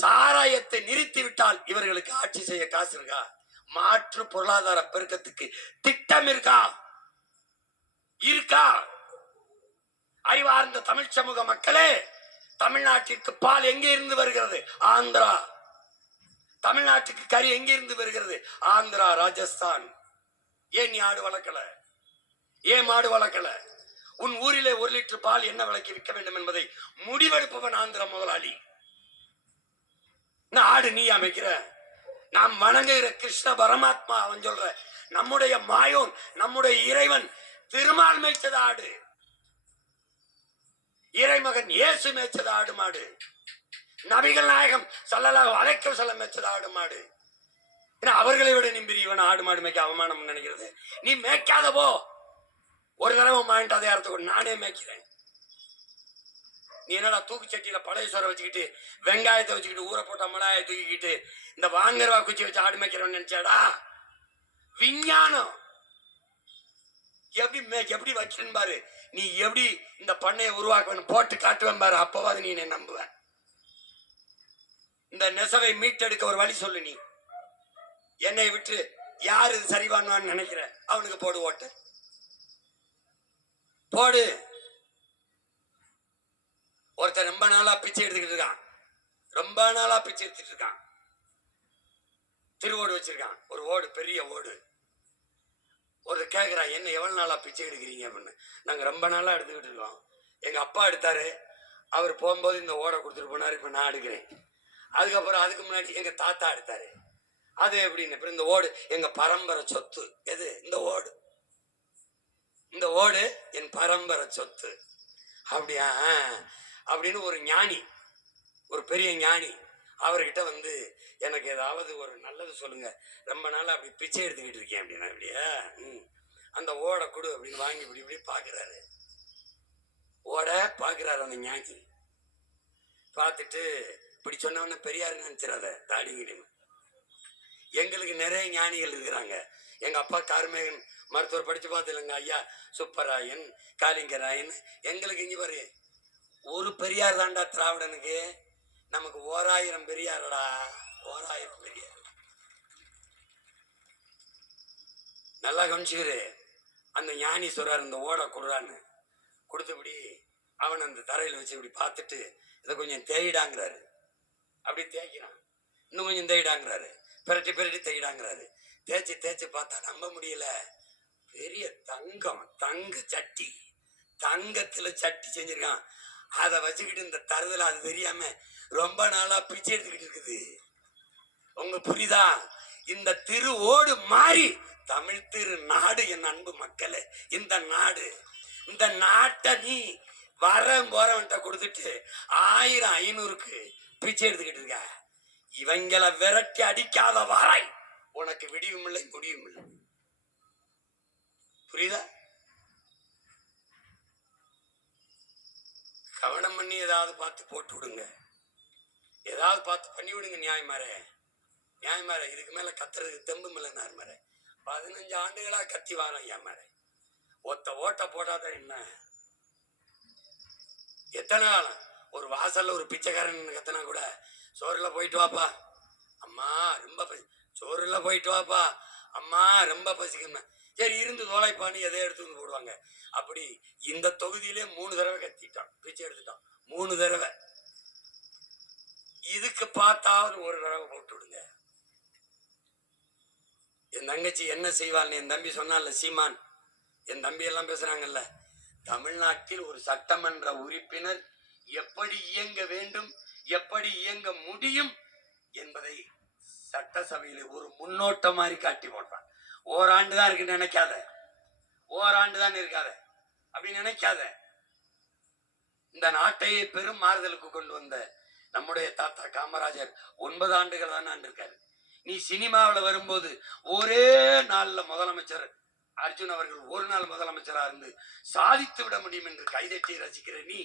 சாராயத்தை நிறுத்தி விட்டால் இவர்களுக்கு ஆட்சி செய்ய காசு இருக்கா? மாற்று பொருளாதார பெருக்கத்துக்கு திட்டம் இருக்கா? அறிவார்ந்த தமிழ் சமூக மக்களே, தமிழ்நாட்டிற்கு பால் எங்கே இருந்து வருகிறது? ஆந்திரா. தமிழ்நாட்டுக்கு கறி எங்கே இருந்து வருகிறது? ஆந்திரா, ராஜஸ்தான். ஏன் நீ ஆடு வளர்க்கல? ஏன் மாடு வளர்க்கல? உன் ஊரிலே 1 லிட்டர் பால் என்ன விலைக்கு விற்க வேண்டும் என்பதை முடிவெடுப்பவன் ஆந்திர முதலாளி. ஆடு நீ அமைக்கிற? நாம் வணங்குகிற கிருஷ்ண பரமாத்மா அவன் சொல்ற நம்முடைய மாயோன், நம்முடைய இறைவன் திருமால் மேய்ச்சது ஆடு. இறைமகன் இயேசு மேய்ச்சது ஆடு மாடு. நபிகள் நாயகம் ஸல்லல்லாஹு அலைஹி வஸல்லம் மேய்ச்சது ஆடு மாடு. அவர்களை விட நிம்பி இவன் ஆடு மாடு மேய்க்க அவமானம் நினைக்கிறது. நீ மேய்க்காத போ. ஒரு தடவை வாங்கிட்டு அதே அர்த்தம் நானே மேய்க்கிறேன். நீ என்னடா தூக்குச்சட்டியில பழைய சோறை வச்சுக்கிட்டு வெங்காயத்தை வச்சுக்கிட்டு ஊற போட்ட மிளகாயை தூக்கிக்கிட்டு இந்த வாங்கறவா குச்சி வச்சு ஆடு மேய்க்கிறவன் நினைச்சாடா? விஞ்ஞானம் எப்படி வச்சுன்னு பாரு. நீ எப்படி இந்த பண்ணையை உருவாக்குவேன் போட்டு காட்டுவேன் பாரு. அப்பவாது நீ என்ன நம்புவேன். இந்த நெசவை மீட்டெடுக்க ஒரு வழி சொல்லு. நீ என்னை விட்டு யாரு இது சரி பண்ணுவான்னு நினைக்கிற? அவனுக்கு போடு ஓட்டு போடு. ஒருத்தர் ரொம்ப நாளா பிச்சை எடுத்துக்கிட்டு இருக்கான். ரொம்ப நாளா பிச்சை எடுத்துட்டு இருக்கான். திருவோடு வச்சிருக்கான். ஒரு ஓடு, பெரிய ஓடு. ஒரு கேட்குறான், என்ன எவ்வளவு நாளா பிச்சை எடுக்கிறீங்க அப்படின்னு. நாங்க ரொம்ப நாளா எடுத்துக்கிட்டு இருக்கோம். எங்க அப்பா எடுத்தாரு. அவர் போகும்போது இந்த ஓடை கொடுத்துட்டு போனாரு. இப்ப நான் எடுக்கிறேன். அதுக்கப்புறம் அதுக்கு முன்னாடி எங்க தாத்தா எடுத்தாரு. அது எப்படின்னு இந்த ஓடு எங்க பரம்பரை சொத்து. எது? இந்த ஓடு. இந்த ஓடு என் பரம்பரை சொத்து. அப்படியா அப்படின்னு ஒரு ஞானி, ஒரு பெரிய ஞானி அவர்கிட்ட வந்து எனக்கு ஏதாவது ஒரு நல்லது சொல்லுங்க, ரொம்ப நாள் அப்படி பிச்சை எடுத்துக்கிட்டு இருக்கேன் அப்படின்னா. அப்படியா? அந்த ஓடை கொடு அப்படின்னு வாங்கி இப்படி இப்படி பாக்குறாரு. ஓடை பாக்குறாரு அந்த ஞானி. பார்த்துட்டு இப்படி சொன்னவன பெரியாரு நினைச்சிடாத, தாடிங்கிடும். எங்களுக்கு நிறைய ஞானிகள் இருக்கிறாங்க. எங்க அப்பா கார்மேகன் மருத்துவர் படிச்சு பார்த்துலங்க. ஐயா சுப்பராயன், காளிங்கராயன். எங்களுக்கு இங்க பாரு, ஒரு பெரியார் தாண்டா திராவிடனுக்கு. நமக்கு 1000 பெரியாரடா. 1000 பெரியார். நல்லா கவனிச்சுக்கிரு. அந்த ஞானி சொல்றாரு, இந்த ஓடை கொடுறான்னு. கொடுத்தபடி அவன் அந்த தரையில வச்சு இப்படி பார்த்துட்டு இதை கொஞ்சம் தேயிடாங்கிறாரு. அப்படி தேய்க்கிறான். இன்னும் கொஞ்சம் தேயிடாங்கிறாரு. பிரட்டி பிரட்டி தேயிடாங்கிறாரு. தேய்ச்சி தேய்ச்சி பார்த்தா நம்ப முடியல. பெரிய தங்கம், தங்க சட்டி, தங்கத்துல சட்டி செஞ்சிருக்கான். அதை வச்சுக்கிட்டு இந்த தருதல அது தெரியாம ரொம்ப நாளா பிச்சை எடுத்துக்கிட்டு இருக்குது. உங்க புரியுதா? இந்த திரு ஓடு மாறி தமிழ் திரு நாடு. என் அன்பு மக்களே, இந்த நாடு, இந்த நாட்டை நீ போறவன்ட்ட கொடுத்துட்டு 1000 500க்கு பிச்சை எடுத்துக்கிட்டு இருக்க. இவங்களை விரட்டி அடிக்காத வரை உனக்கு விடியும் இல்லை, முடியும் இல்லை. புரியுதா? கவனம் பண்ணி ஏதாவது பார்த்து போட்டு விடுங்க. ஏதாவது பார்த்து பண்ணி விடுங்க. நியாயமாரே, நியாயமாரே. இதுக்கு மேல கத்துறதுக்கு தெம்பு இல்லை. நார்மாரே 15 ஆண்டுகளா கத்தி வாரம். ஏமாரே ஒத்த ஓட்ட போடாத என்ன? எத்தனை காலம்? ஒரு வாசல்ல ஒரு பிச்சைக்காரன் கத்தனா கூட, சோறுல போயிட்டு வாப்பா அம்மா ரொம்ப சோறுல போயிட்டு வாப்பா அம்மா ரொம்ப பசிக்கணும். சரி இருந்து தோலைப்பான்னு எதை எடுத்து வந்து போடுவாங்க. அப்படி இந்த தொகுதியிலே 3 தடவை கத்திட்டான், பிச்சை எடுத்துட்டான். 3 தடவை. இதுக்கு பார்த்தாவது ஒரு தடவை போட்டு விடுங்க. என் தங்கச்சி என்ன செய்வாள்? என் தம்பி சொன்னால, சீமான், என் தம்பி எல்லாம் பேசுறாங்கல்ல, தமிழ்நாட்டில் ஒரு சட்டமன்ற உறுப்பினர் எப்படி இயங்க வேண்டும், எப்படி இயங்க முடியும் என்பதை சட்டசபையில ஒரு முன்னோட்டம் மாதிரி காட்டி போட்டான். ஓராண்டு தான் இருக்கு நினைக்காத, ஓராண்டு தான் இருக்காத அப்படி நினைக்காத. இந்த நாட்டையே பெரும் மாறுதலுக்கு கொண்டு வந்த நம்முடைய தாத்தா காமராஜர் 9 ஆண்டுகள் தான் இருக்காரு. நீ சினிமாவில் வரும்போது ஒரே நாள்ல முதலமைச்சர் அர்ஜுன் அவர்கள் ஒரு நாள் முதலமைச்சரா இருந்து சாதித்து விட முடியும் என்று கைதட்டி ரசிக்கிற நீ,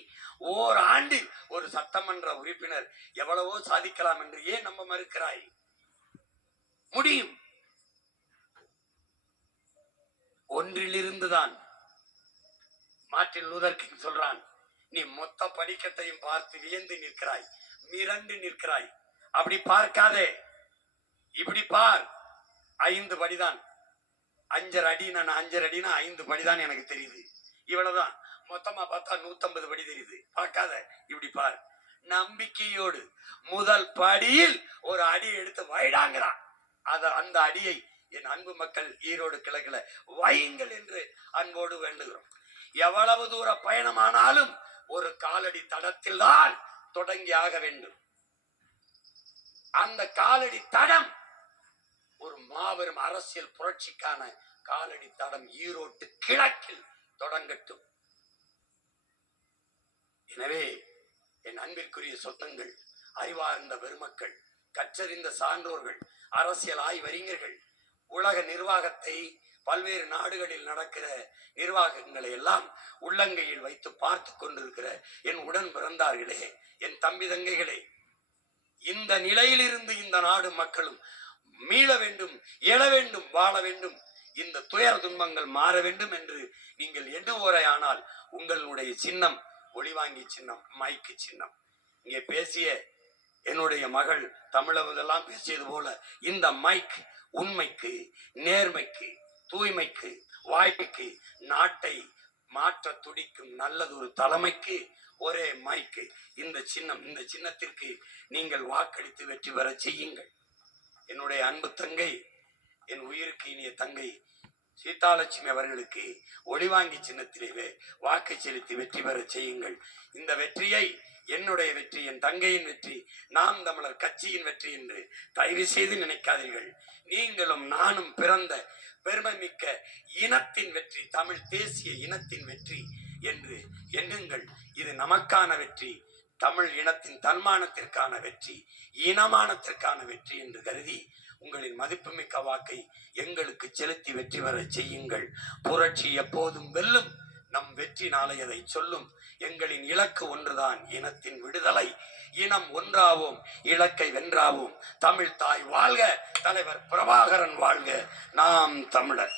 ஓராண்டில் ஒரு சட்டமன்ற உறுப்பினர் எவ்வளவோ சாதிக்கலாம் என்று ஏன் நம்ப மறுக்கிறாய்? முடியும். ஒன்றிலிருந்துதான். மார்ட்டின் லூதர் கிங் சொல்றான், நீ மொத்த படிக்கட்டையும் பார்த்து வியந்து நிற்கிறாய், மிரண்டு நிற்கிறாய். அப்படி பார்க்காதே, இப்படி பார். 5 படிதான். 5.5 அடி. நான் 5.5 அடினா 5 படிதான் எனக்கு தெரியுது. இவ்வளவுதான். மொத்தமா பார்த்தா 150 படி தெரியுது. பார்க்காத, இப்படி பார். நம்பிக்கையோடு முதல் படியில் ஒரு அடி எடுத்து வைடாங்கிறான். அந்த அடியை என் அன்பு மக்கள் ஈரோடு கிழக்குல வையுங்கள் என்று அன்போடு வேண்டுகிறோம். எவ்வளவு தூர பயணமானாலும் ஒரு காலடி தடத்தில் தான் தொடங்கி ஆக வேண்டும். அந்த காலடி தடம் ஒரு மாபெரும் அரசியல் புரட்சிக்கான காலடி தடம் ஈரோட்டு கிழக்கில் தொடங்கட்டும். எனவே என் அன்பிற்குரிய சொந்தங்கள், அறிவார்ந்த பெருமக்கள், கற்றறிந்த சான்றோர்கள், அரசியல் ஆய்வறிஞர்கள், உலக நிர்வாகத்தை, பல்வேறு நாடுகளில் நடக்கிற நிர்வாகங்களை எல்லாம் உள்ளங்கையில் வைத்து பார்த்து கொண்டிருக்கிற என் உடன் பிறந்தார்களே, என் தம்பி தங்கைகளே, இந்த நிலையிலிருந்து இந்த நாடு மக்களும் மீள வேண்டும், எழ வேண்டும், வாழ வேண்டும், இந்த துயர துன்பங்கள் மாற வேண்டும் என்று நீங்கள் எண்ணுவோரே ஆனால் உங்களுடைய சின்னம் ஒளிவாங்கி சின்னம், மைக்கு சின்னம். இங்கே பேசிய என்னுடைய மகள் தமிழவதெல்லாம் பேசியது போல இந்த மைக் உண்மைக்கு, நேர்மைக்கு, தூய்மைக்கு, வாய்ப்புக்கு, நாட்டை மாற்ற துடிக்கும் நல்லதொரு தலைமைக்கு ஒரே மைக்கு. இந்த சின்னம், இந்த சின்னத்திற்கு நீங்கள் வாக்களித்து வெற்றி பெற செய்யுங்கள். என்னுடைய அன்பு தங்கை, என் உயிருக்கு இனிய தங்கை சீதாலட்சுமி அவர்களுக்கு ஒளிவாங்கி சின்னத்திலே வாக்கு செலுத்தி வெற்றி பெற செய்யுங்கள். இந்த வெற்றியை என்னுடைய வெற்றி, என் தங்கையின் வெற்றி, நாம் தமிழர் கட்சியின் வெற்றி என்று தயவு செய்து நினைக்காதீர்கள். நீங்களும் நானும் பிறந்த பெருமை மிக்க இனத்தின் வெற்றி, தமிழ் தேசிய இனத்தின் வெற்றி என்று எண்ணுங்கள். இது நமக்கான வெற்றி, தமிழ் இனத்தின் தன்மானத்திற்கான வெற்றி, இனமானத்திற்கான வெற்றி என்று கருதி உங்களின் மதிப்புமிக்க வாக்கை எங்களுக்கு செலுத்தி வெற்றி பெற செய்யுங்கள். புரட்சி எப்போதும் வெல்லும். நம் வெற்றி நாளையதை சொல்லும். எங்களின் இலக்கு ஒன்றுதான், இனத்தின் விடுதலை. இனம் ஒன்றாவோம், இலக்கை வென்றாவோம். தமிழ் தாய் வாழ்க, தலைவர் பிரபாகரன் வாழ்க. நாம் தமிழர்.